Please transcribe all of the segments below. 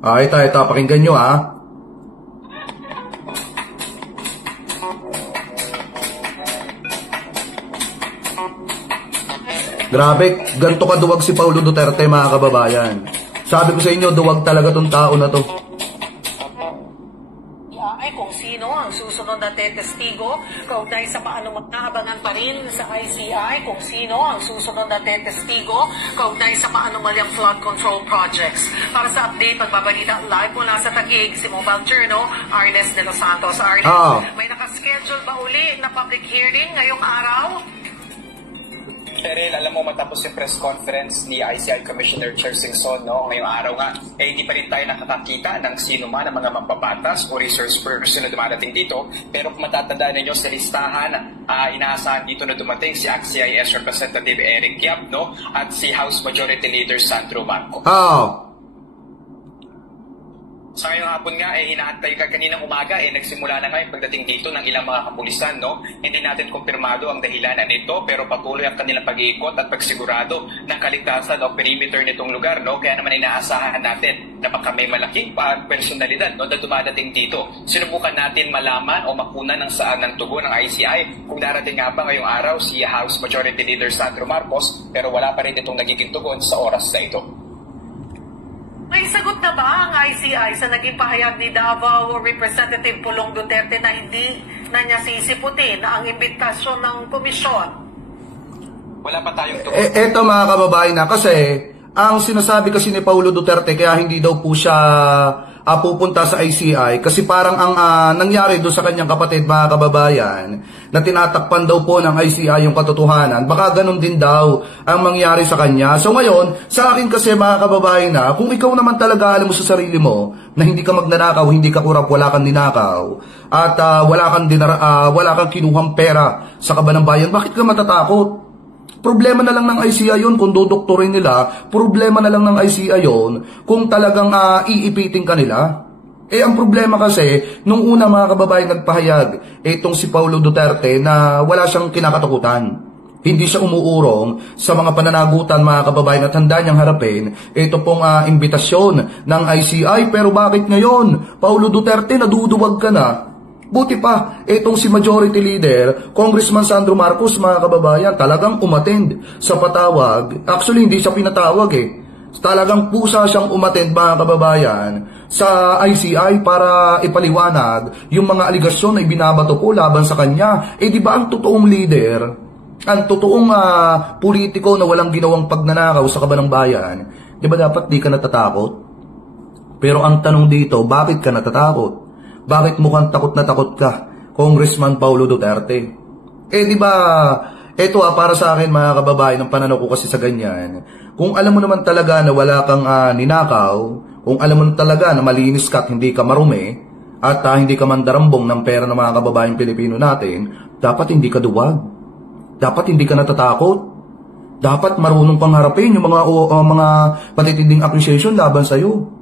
Ito, pakinggan nyo ha. Grabe, ganito ka duwag si Paulo Duterte mga kababayan. Sabi ko sa inyo, duwag talaga tong tao na to. Ay kung sino ang susunod na tetestigo kaugnay sa paano magkakabangan pa rin sa ICI, kung sino ang susunod na tetestigo kaugnay sa paanomalyang flood control projects. Para sa update, pagbabalita live mula sa Taguig, si Mobile Journal, Arnes de los Santos. Arnes, may nakaschedule ba uli na public hearing ngayong araw? Cheryl, alam mo, matapos yung press conference ni ICI Commissioner Chair Singson, no, ngayong araw nga, hindi pa rin tayo nakakakita ng sino man ang mga mambabatas o resource person na dumadating dito. Pero kung matatandaan ninyo sa listahan, inaasahan dito na dumating si ACT-CIS Representative Eric Yap, no, at si House Majority Leader Sandro Marcos. Sa ngayong hapon nga, hinahantay ka kaninang umaga, nagsimula na nga yung pagdating dito ng ilang mga kapulisan, no? Hindi natin kumpirmado ang dahilanan nito, pero patuloy ang kanilang pag-iikot at pagsigurado ng kaligtasan o perimeter nitong lugar, no? Kaya naman inaasahan natin na baka may malaking personalidad, no, na dumadating dito. Sinubukan natin malaman o makunan ng saan ng tugon ng ICI kung darating nga ba ngayong araw si House Majority Leader Sandro Marcos, pero wala pa rin itong nagiging tugon sa oras na ito. May sagot na ba ang ICI sa naging pahayag ni Davao Representative Pulong Duterte na hindi na niya sisiputin ang imbitasyon ng komisyon? Wala pa tayong tugon. Eto mga kababayan na, kasi ang sinasabi kasi ni Paulo Duterte kaya hindi daw po siya pupunta sa ICI kasi parang ang nangyari doon sa kanyang kapatid mga kababayan na tinatakpan daw po ng ICI yung katotohanan, baka ganun din daw ang mangyari sa kanya. So ngayon, sa akin kasi mga kababayan na, kung ikaw naman talaga alam mo sa sarili mo na hindi ka magnanakaw, hindi ka kurap, wala kang ninakaw at wala kang kinuhang pera sa kaban ng bayan, bakit ka matatakot? Problema na lang ng ICI yun kung dodoktorin nila, problema na lang ng ICI yun kung talagang iipiting ka nila. Ang problema kasi, nung una mga kababayan nagpahayag, itong si Paulo Duterte na wala siyang kinakatakutan. Hindi siya umuurong sa mga pananagutan mga kababayan at handa niyang harapin ito pong imbitasyon ng ICI. Pero bakit ngayon, Paulo Duterte, naduduwag ka na? Buti pa, itong si Majority Leader, Congressman Sandro Marcos, mga kababayan, talagang umattend sa patawag. Actually, hindi siya pinatawag Talagang pusa siyang umattend, mga kababayan, sa ICI para ipaliwanag yung mga aligasyon na ibinabato po laban sa kanya. Di ba ang totoong leader, ang totoong politiko na walang ginawang pagnanakaw sa kaban ng bayan, di ba dapat di ka natatakot? Pero ang tanong dito, bakit ka natatakot? Bakit mukhang takot na takot ka, Congressman Paulo Duterte? Di ba, eto para sa akin mga kababayan, ang pananaw ko kasi sa ganyan, kung alam mo naman talaga na wala kang ninakaw, kung alam mo talaga na malinis ka at hindi ka marumi, at hindi ka mandarambong ng pera ng mga kababayan Pilipino natin, dapat hindi ka duwag. Dapat hindi ka natatakot. Dapat marunong kang harapin yung mga patitinding accusation laban sa'yo.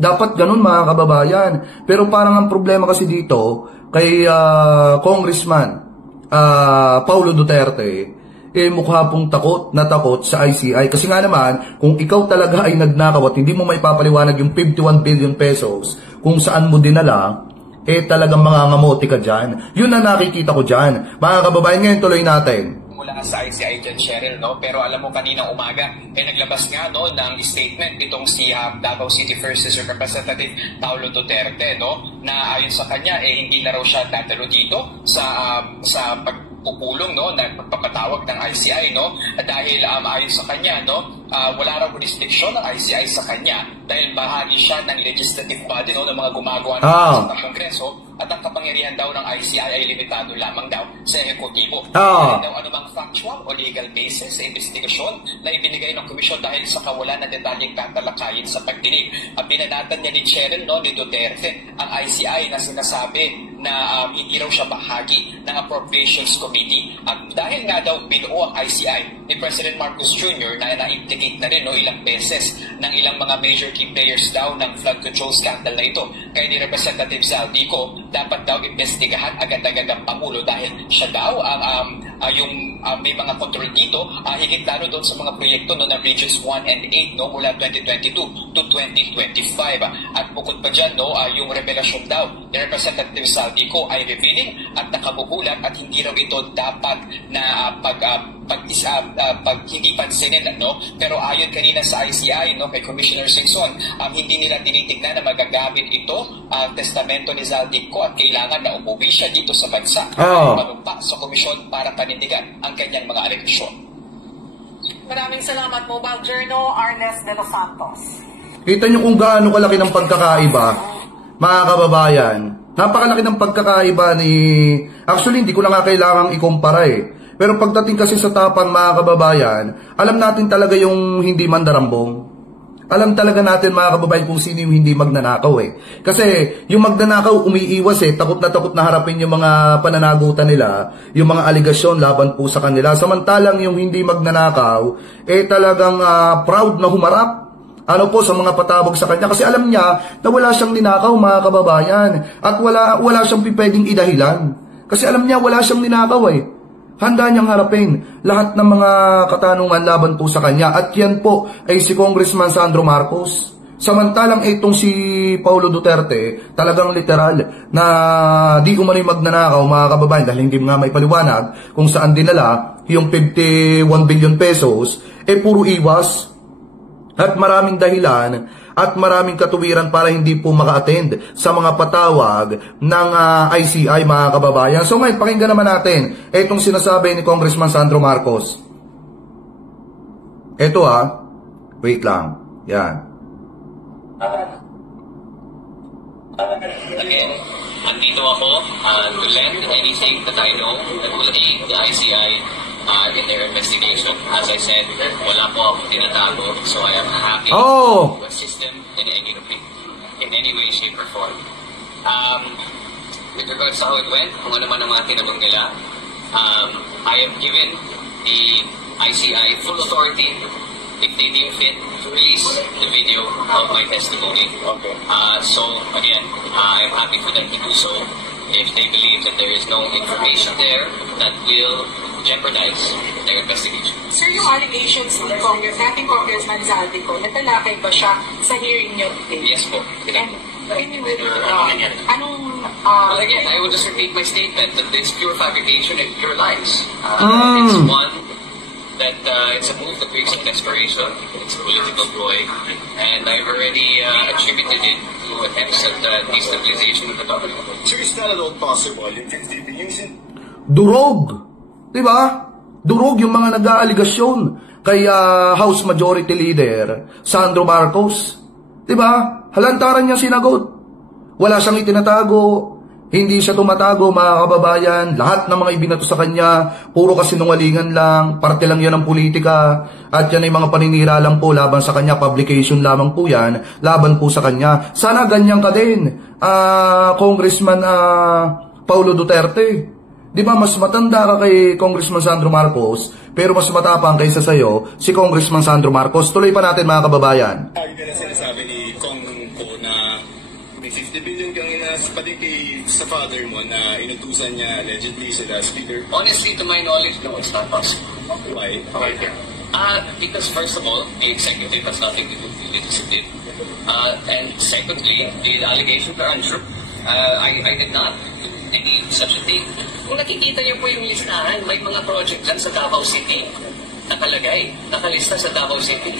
Dapat ganun mga kababayan. Pero parang ang problema kasi dito kay Congressman Paulo Duterte, mukha pong takot na takot sa ICI. Kasi nga naman, kung ikaw talaga ay nagnakaw at hindi mo maipapaliwanag yung 51 billion pesos kung saan mo dinala, talagang mangangamote ka dyan. Yun na nakikita ko dyan. Mga kababayan, ngayon tuloy natin. Mula sa ICI dyan, Cheryl, no? Pero alam mo, kaninang umaga, naglabas nga, no, ng statement itong si Davao City First District Representative Paulo Duterte, no, na ayon sa kanya, hindi na raw siya dadalo dito sa pagpupulong, no, na pagpapatawag ng ICI, no, dahil ayon sa kanya, no, wala raw jurisdiction ng ICI sa kanya dahil bahagi siya ng legislative body, no, ng mga gumagawa ng Kongreso. At ang kapangyarihan daw ng ICI ay limitado lamang daw sa ehekutibo. Hindi daw anumang factual o legal basis sa investigasyon na ibinigay ng komisyon dahil sa kawalan ng detalyeng tatalakayin sa pagdinig. Ang binanatan niya ni Cheryl, no, ni Duterte, ang ICI na sinasabi na hindi raw siya bahagi ng Appropriations Committee. At dahil nga daw binuo ang ICI ni President Marcos Jr. na na-implicate na rin, no, ilang beses ng ilang mga major key players daw ng flood control scandal na ito. Kaya ni Representative Zaldico, dapat daw investigahan agad-agad ang Pangulo dahil siya daw ang may mga control dito, higit lalo doon sa mga proyekto no, ng Regions 1 and 8 no, mula 2022 to 2025. At bukod pa dyan, no, yung revelasyon daw ni Representative Zaldico ay revealing at nakabubulat at hindi raw ito dapat na hindi pansinin, no? Pero ayon kanina sa ICI, no, kay Commissioner Singson, hindi nila tinitignan na magagamit ito ang testamento ni Zaldico at kailangan na umuwi siya dito sa bansa panumpa sa komisyon para panindigan ang kanyang mga alegasyon. Maraming salamat, Mobile Journal, Arnes de los Santos. Kita nyo kung gaano kalaki ng pagkakaiba, mga kababayan. Napakalaki ng pagkakaiba ni... Actually, hindi ko na nga kailangang ikumpara eh. Pero pagdating kasi sa tapang, mga kababayan, alam natin talaga yung hindi mandarambong. Alam talaga natin, mga kababayan, kung sino yung hindi magnanakaw eh. Kasi yung magnanakaw umiiwas eh, takot na harapin yung mga pananagutan nila, yung mga aligasyon laban po sa kanila. Samantalang yung hindi magnanakaw, eh talagang proud na humarap. Ano po sa mga patabog sa kanya kasi alam niya na wala siyang ninakaw, mga kababayan, at wala siyang pwedeng idahilan. Kasi alam niya wala siyang ninakaw eh. Handa niyang harapin lahat ng mga katanungan laban po sa kanya at yan po ay si Congressman Sandro Marcos. Samantalang itong si Paulo Duterte talagang literal na di umano'y magnanakaw, mga kababayan, dahil hindi nga may paliwanag kung saan dinala yung 51 billion pesos, eh puro iwas. At maraming dahilan at maraming katuwiran para hindi po maka-attend sa mga patawag ng ICI, mga kababayan. So ngayon, pakinggan naman natin itong sinasabi ni Congressman Sandro Marcos. Ito wait lang. Yan. Again, andito ako to lend anything that I know that will aid the ICI in their investigation. As I said, wala po akong tinatago, so I am happy to assist them in any way, shape, or form. With regards to how it went, kung ano man ang mga tinabang nila, I have given the ICI full authority if they deem fit to release the video of my testimony. Okay. So again, I'm happy for them to do so if they believe that there is no information there that will jeopardize their investigation. Sir, yung allegations ni dating Congressman Zaldico, natalakay ba siya sa hearing niyo today? Yes po. Anyway, well, again, I will just repeat my statement that it's pure fabrication and pure lies. It's one that it's a move that reeks of desperation. It's a political ploy, and I've already attributed it to attempts at destabilization of the government. Sir, is that at all possible if they use it? Durog! Diba? Durog yung mga nag-aaligasyon kay House Majority Leader Sandro Marcos. Diba? Halantaran niya sinagot. Wala siyang itinatago. Hindi siya tumatago, mga kababayan. Lahat ng mga ibinato sa kanya, puro kasinungalingan lang. Parte lang yan ng politika. At yan ay mga paninira lang po laban sa kanya. Publication lamang po yan. Laban po sa kanya. Sana ganyan ka din, Congressman Paulo Duterte. Di ba, mas matanda ka kay Congressman Sandro Marcos, pero mas matapang kaysa sa'yo si Congressman Sandro Marcos. Tuloy pa natin, mga kababayan. Ay, na sinasabi ni Kong po na may 50 billion kang pati sa father mo na inutusan niya allegedly sa speaker. Honestly, to my knowledge, no, it's not possible. Why? Because first of all, the executive has nothing to do with the legislative. And secondly, the allegations are untrue. I did not do any such a thing. Kung nakikita niyo po yung listahan, may mga project dyan sa Davao City. Nakalista sa Davao City.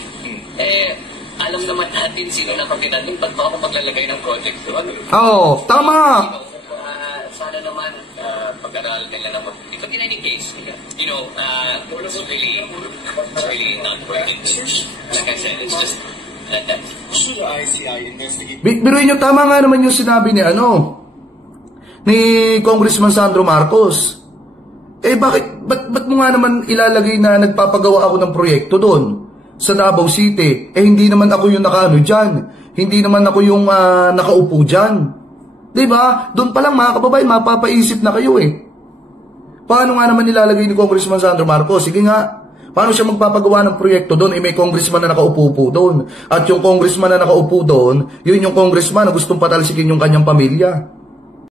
Alam naman natin sino nakapitan yung ba't pa ako maglalagay ng project doon. Tama! Sana naman pag-aral nila na mabuti. But in any case, it's really not working. Like I said, it's just that. Should the ICI investigate? Biruin nyo, tama nga naman yung sinabi ni Congressman Sandro Marcos. Ba't mo nga naman ilalagay na nagpapagawa ako ng proyekto doon sa Davao City? Hindi naman ako yung nakaano dyan. Hindi naman ako yung nakaupo dyan. Diba? Doon pa lang, mga kababayan, mapapaisip na kayo Paano nga naman ilalagay ni Congressman Sandro Marcos? Sige nga, paano siya magpapagawa ng proyekto doon? May congressman na nakaupo po doon. At yung congressman na nakaupo doon, yun yung congressman na gustong patalsikin yung kanyang pamilya.